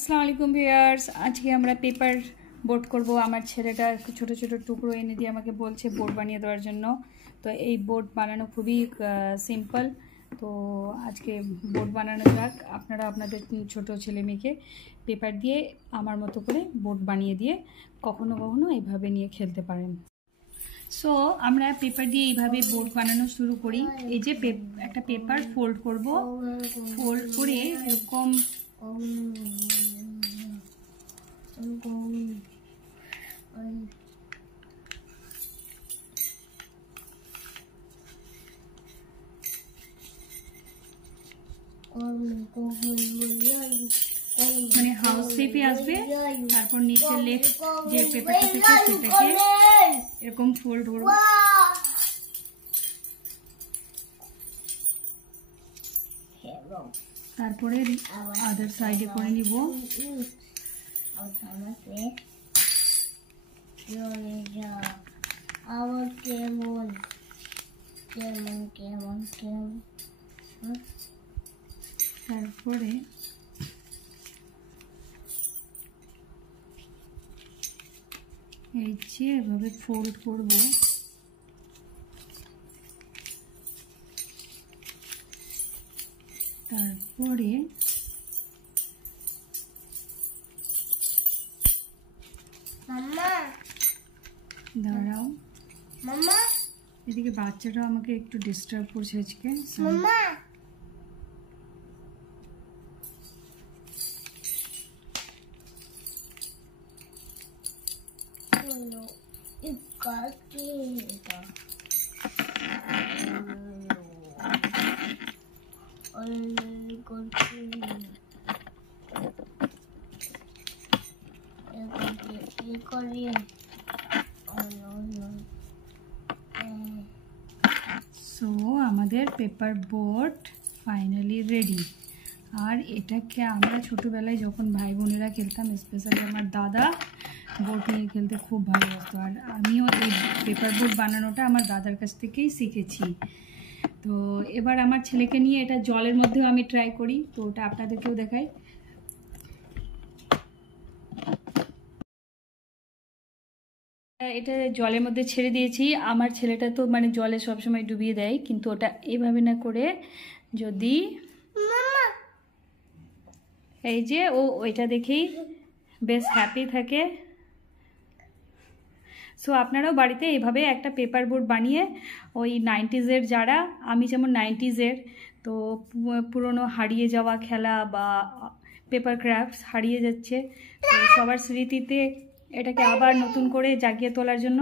আসসালামু আলাইকুম ভিউয়ার্স, আজকে আমরা পেপার বোর্ড করব। আমার ছেলেটা ছোট ছোট টুকরো এনে দিয়ে আমাকে বলছে বোর্ড বানিয়ে দেওয়ার জন্য। তো এই বোর্ড বানানো খুবই সিম্পল। তো আজকে বোর্ড বানানো যাক। আপনারা আপনাদের ছোট ছেলে মেয়েকে পেপার দিয়ে আমার মতো করে বোর্ড বানিয়ে দিয়ে কখনো কখনো এইভাবে নিয়ে খেলতে পারেন। সো আমরা পেপার দিয়ে এইভাবে বোর্ড বানানো শুরু করি। এই যে একটা পেপার ফোল্ড করব, ফোল্ড করে এরকম মানে হাউস শেপে আসবে। তারপর নিচে লেফট যে পেপারটা থেকে সেটাকে এরকম ফোল্ড করব। তারপরে আদার সাইডে করে নিব। তারপরে এই যে এভাবে ফোল্ড করব। তারপরে দাঁড়াও, এদিকে বাচ্চাটা আমাকে একটু ডিস্টার্ব করছে আজকে। সো আমাদের পেপার বোর্ড ফাইনালি রেডি। আর এটাকে আমরা ছোটোবেলায় যখন ভাই বোনেরা খেলতাম, স্পেশালি আমার দাদা বোর্ড নিয়ে খেলতে খুব ভালোবাসতো। আর আমিও এই পেপার বোর্ড বানানোটা আমার দাদার কাছ থেকেই শিখেছি। তো এবার আমার ছেলেকে নিয়ে এটা জলের মধ্যেও আমি ট্রাই করি, তো ওটা আপনাদেরকেও দেখাই। এটা জলের মধ্যে ছেড়ে দিয়েছি। আমার ছেলেটা তো মানে জলে সবসময় ডুবিয়ে দেয়, কিন্তু ওটা এইভাবে না করে যদি এই যে ওইটা দেখেই বেশ হ্যাপি থাকে। সো আপনারাও বাড়িতে এইভাবে একটা পেপার বোর্ড বানিয়ে, ওই 90s যারা, আমি যেমন 90s, তো পুরনো হারিয়ে যাওয়া খেলা বা পেপার ক্রাফটস হারিয়ে যাচ্ছে, তো সবার স্মৃতিতে এটাকে আবার নতুন করে জাগিয়ে তোলার জন্য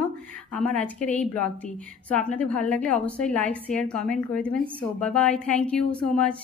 আমার আজকের এই ব্লগটি। সো আপনাদের ভালো লাগলে অবশ্যই লাইক, শেয়ার, কমেন্ট করে দেবেন। So bye bye, thank you so much.